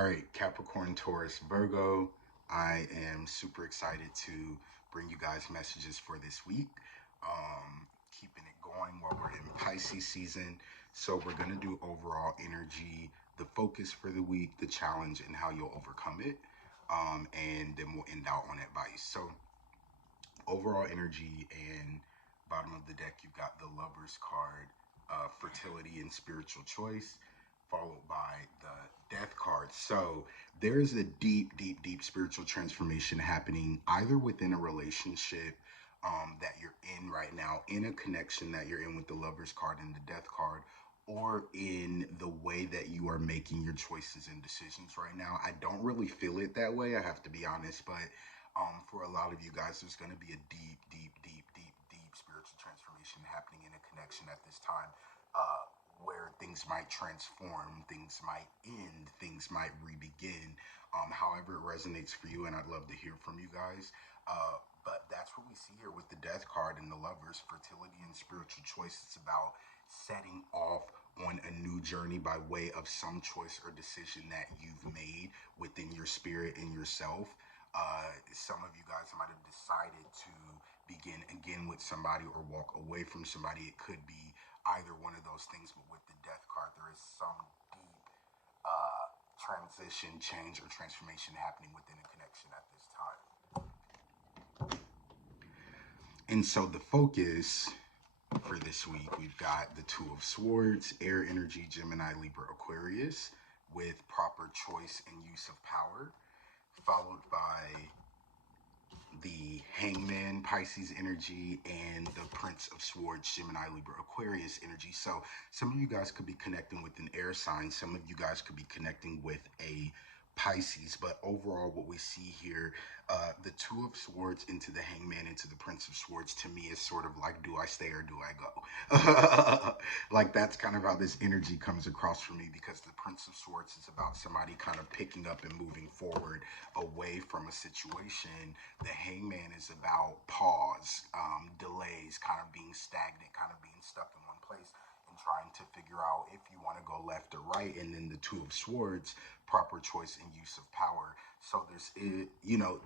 All right, Capricorn, Taurus, Virgo. I am super excited to bring you guys messages for this week. Keeping it going while we're in Pisces season. So we're going to do overall energy, the focus for the week, the challenge, and how you'll overcome it. And then we'll end out on advice. So overall energy, and bottom of the deck, you've got the Lovers card, fertility and spiritual choice, followed by the Death card. So there's a deep, deep, deep spiritual transformation happening either within a relationship that you're in right now, in a connection that you're in with the Lovers card and the Death card, or in the way that you are making your choices and decisions right now. I don't really feel it that way, I have to be honest, but for a lot of you guys, there's going to be a deep, deep, deep, deep, deep spiritual transformation happening in a connection at this time, where things might transform, things might end, things might re-begin, however it resonates for you, and I'd love to hear from you guys. But that's what we see here with the Death card and the Lovers, fertility and spiritual choice. It's about setting off on a new journey by way of some choice or decision that you've made within your spirit and yourself. Some of you guys might have decided to begin again with somebody or walk away from somebody. It could be either one of those things, but with the Death card, there is some deep transition, change, or transformation happening within a connection at this time. And so the focus for this week, we've got the Two of Swords, air energy, Gemini, Libra, Aquarius, with proper choice and use of power, followed by the Hangman, Pisces energy, and the Prince of Swords, Gemini, Libra, Aquarius energy. So some of you guys could be connecting with an air sign. Some of you guys could be connecting with a Pisces. But overall, what we see here, the Two of Swords into the Hangman, into the Prince of Swords, to me is sort of like, do I stay or do I go? Like, that's kind of how this energy comes across for me, because the Prince of Swords is about somebody kind of picking up and moving forward away from a situation. The Hangman is about pause, delays, kind of being stagnant, kind of being stuck in one place and trying to figure out if you want to go left or right. And then the Two of Swords, proper choice and use of power. So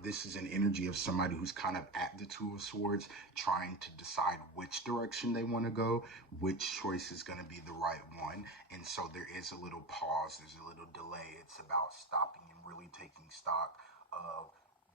this is an energy of somebody who's kind of at the Two of Swords, trying to decide which direction they want to go, which choice is going to be the right one. And so there is a little pause, there's a little delay. It's about stopping and really taking stock of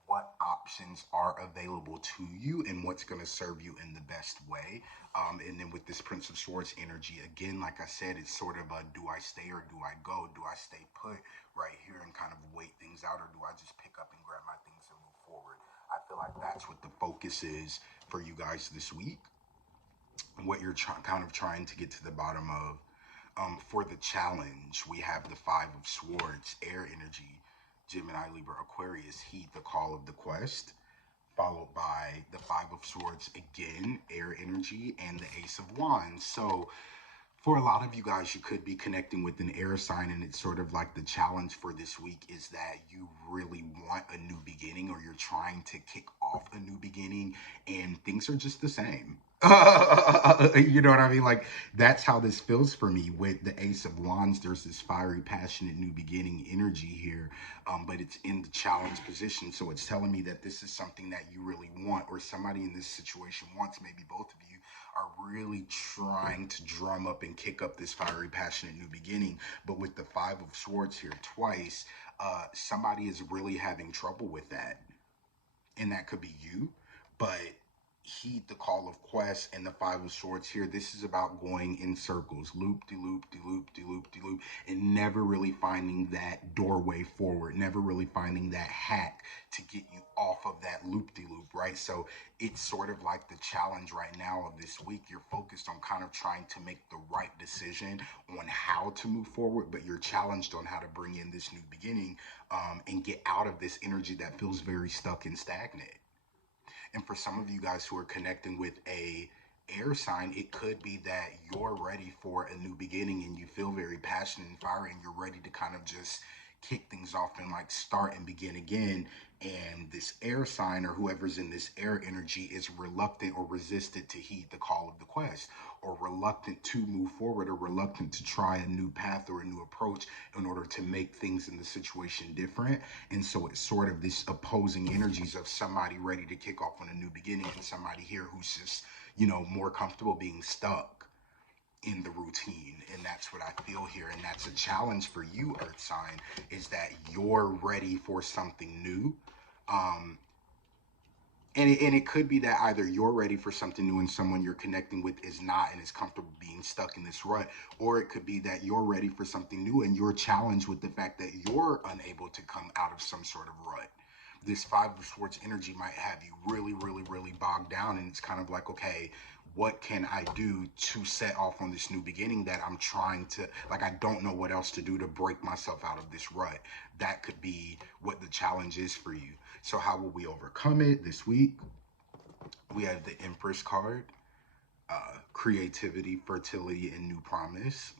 what options are available to you and what's going to serve you in the best way. And then with this Prince of Swords energy, again, like I said, it's sort of a, do I stay or do I go? Do I stay put right here and kind of wait things out, or do I just pick up and grab my things and move forward? I feel like that's what the focus is for you guys this week, what you're kind of trying to get to the bottom of. For the challenge, we have the Five of Swords, air energy, Gemini, Libra, Aquarius, heat, the call of the quest, followed by the Five of Swords again, air energy, and the Ace of Wands. So for a lot of you guys, you could be connecting with an air sign, and it's sort of like the challenge for this week is that you really want a new beginning, or you're trying to kick off a new beginning, and things are just the same. You know what I mean? Like, that's how this feels for me with the Ace of Wands. There's this fiery, passionate new beginning energy here, but it's in the challenge position. So it's telling me that this is something that you really want, or somebody in this situation wants. Maybe both of you are really trying to drum up and kick up this fiery, passionate new beginning. But with the Five of Swords here twice, somebody is really having trouble with that. And that could be you, but heed the call of quest and the Five of Swords here. This is about going in circles, loop de loop de loop de loop de loop, and never really finding that doorway forward, never really finding that hack to get you off of that loop de loop, right? So it's sort of like the challenge right now of this week. You're focused on kind of trying to make the right decision on how to move forward, but you're challenged on how to bring in this new beginning, and get out of this energy that feels very stuck and stagnant. And for some of you guys who are connecting with a air sign, it could be that you're ready for a new beginning and you feel very passionate and fiery, and you're ready to kind of just kick things off and like start and begin again. And this air sign or whoever's in this air energy is reluctant or resistant to heed the call of the quest, or reluctant to move forward, or reluctant to try a new path or a new approach in order to make things in the situation different. And so it's sort of this opposing energies of somebody ready to kick off on a new beginning and somebody here who's just, you know, more comfortable being stuck in the routine. And that's what I feel here. And that's a challenge for you, Earth sign, is that you're ready for something new. And it could be that either you're ready for something new and someone you're connecting with is not and is comfortable being stuck in this rut, or it could be that you're ready for something new and you're challenged with the fact that you're unable to come out of some sort of rut. This Five of Swords energy might have you really, really, really bogged down, and it's kind of like, okay, what can I do to set off on this new beginning that I'm trying to, like, I don't know what else to do to break myself out of this rut. That could be what the challenge is for you. So how will we overcome it this week? We have the Empress card, creativity, fertility, and new promise.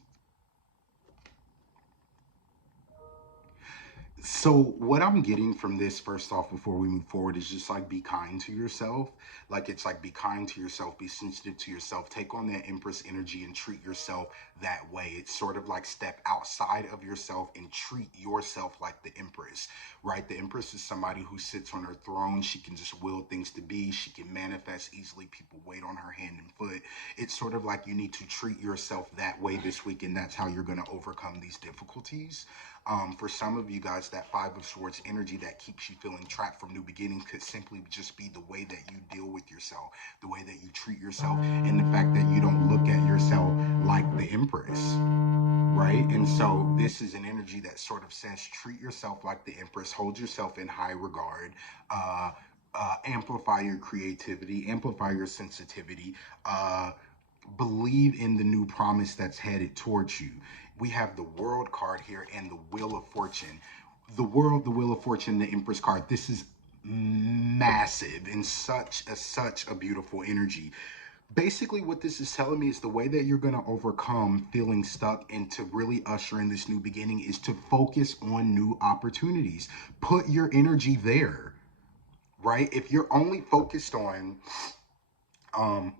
So what I'm getting from this, first off, before we move forward, is just like be kind to yourself. Like, it's like be kind to yourself, be sensitive to yourself, take on that Empress energy and treat yourself that way. It's sort of like step outside of yourself and treat yourself like the Empress, right? The Empress is somebody who sits on her throne. She can just will things to be. She can manifest easily. People wait on her hand and foot. It's sort of like you need to treat yourself that way this week, and that's how you're going to overcome these difficulties. For some of you guys, that Five of Swords energy that keeps you feeling trapped from new beginnings could simply just be the way that you deal with yourself, the way that you treat yourself, and the fact that you don't look at yourself like the Empress, right? And so this is an energy that sort of says treat yourself like the Empress, hold yourself in high regard, amplify your creativity, amplify your sensitivity, believe in the new promise that's headed towards you. We have the World card here and the Wheel of Fortune. The World, the Wheel of Fortune, the Empress card. This is massive and such a beautiful energy. Basically, what this is telling me is the way that you're going to overcome feeling stuck and to really usher in this new beginning is to focus on new opportunities. Put your energy there, right? If you're only focused on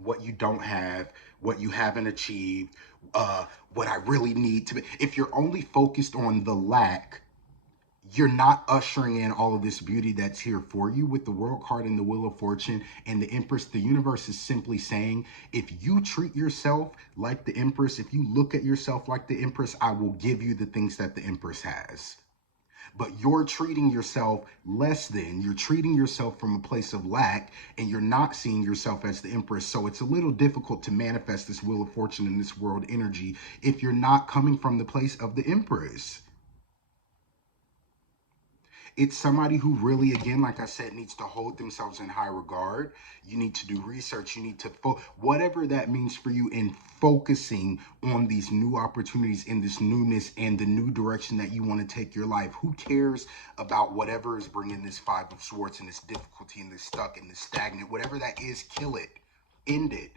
what you don't have, what you haven't achieved, what I really need to be. If you're only focused on the lack, you're not ushering in all of this beauty that's here for you. With the World card and the Wheel of Fortune and the Empress, the universe is simply saying, if you treat yourself like the Empress, if you look at yourself like the Empress, I will give you the things that the Empress has. But you're treating yourself less than, you're treating yourself from a place of lack, and you're not seeing yourself as the Empress. So it's a little difficult to manifest this Wheel of Fortune and this world energy if you're not coming from the place of the Empress. It's somebody who really, again, like I said, needs to hold themselves in high regard. You need to do research. You need to, whatever that means for you, in focusing on these new opportunities, in this newness and the new direction that you want to take your life. Who cares about whatever is bringing this Five of Swords and this difficulty and this stuck and this stagnant? Whatever that is, kill it, end it,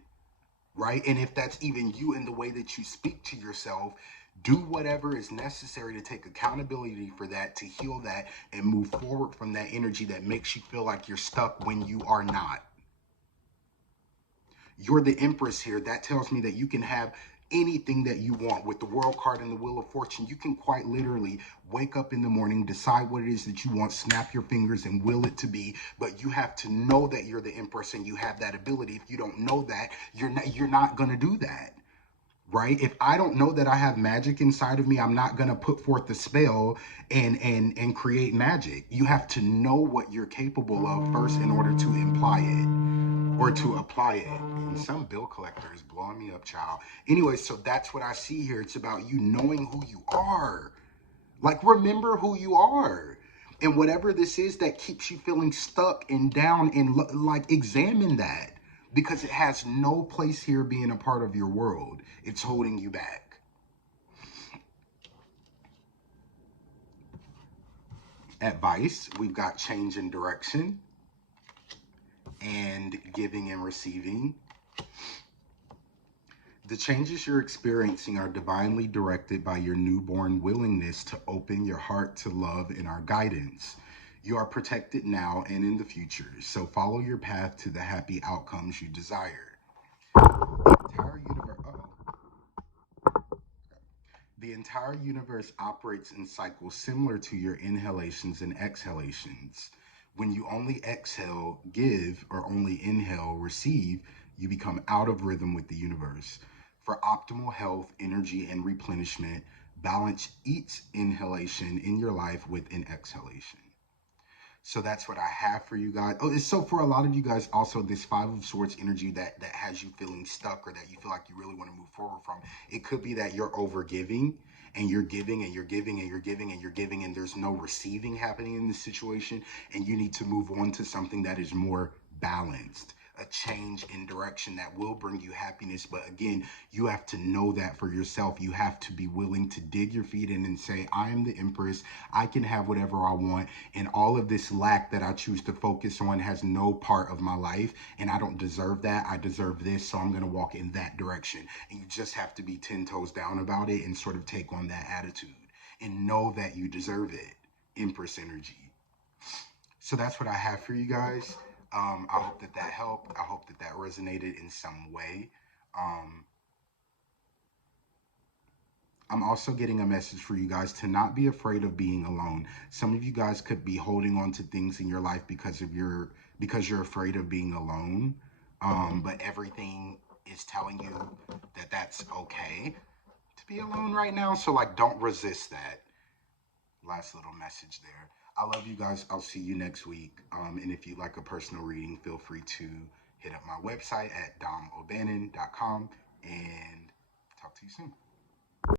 right? And if that's even you in the way that you speak to yourself, do whatever is necessary to take accountability for that, to heal that, and move forward from that energy that makes you feel like you're stuck when you are not. You're the Empress here. That tells me that you can have anything that you want. With the World card and the Wheel of Fortune, you can quite literally wake up in the morning, decide what it is that you want, snap your fingers and will it to be. But you have to know that you're the Empress and you have that ability. If you don't know that, you're not going to do that. Right? If I don't know that I have magic inside of me, I'm not going to put forth the spell and create magic. You have to know what you're capable of first in order to imply it or to apply it. And some bill collector is blowing me up, child. Anyway, so that's what I see here. It's about you knowing who you are. Like, remember who you are. And whatever this is that keeps you feeling stuck and down, and like, examine that. Because it has no place here being a part of your world. It's holding you back. Advice, we've got change in direction and giving and receiving. The changes you're experiencing are divinely directed by your newborn willingness to open your heart to love and our guidance. You are protected now and in the future, so follow your path to the happy outcomes you desire. The entire universe. The entire universe operates in cycles similar to your inhalations and exhalations. When you only exhale, give, or only inhale, receive, you become out of rhythm with the universe. For optimal health, energy, and replenishment, balance each inhalation in your life with an exhalation. So that's what I have for you guys. Oh, so for a lot of you guys, also this Five of Swords energy that has you feeling stuck or that you feel like you really want to move forward from. It could be that you're over giving and you're giving and you're giving and you're giving and you're giving and there's no receiving happening in this situation, and you need to move on to something that is more balanced, a change in direction that will bring you happiness. But again, you have to know that for yourself. You have to be willing to dig your feet in and say, I am the Empress. I can have whatever I want. And all of this lack that I choose to focus on has no part of my life. And I don't deserve that. I deserve this. So I'm going to walk in that direction. And you just have to be 10 toes down about it and sort of take on that attitude and know that you deserve it. Empress energy. So that's what I have for you guys. I hope that that helped. I hope that that resonated in some way. Um, I'm also getting a message for you guys to not be afraid of being alone. Some of you guys could be holding on to things in your life because you're afraid of being alone. But everything is telling you that that's okay to be alone right now. So like, don't resist that. Last little message there. I love you guys. I'll see you next week. And if you'd like a personal reading, feel free to hit up my website at domobannon.com and talk to you soon.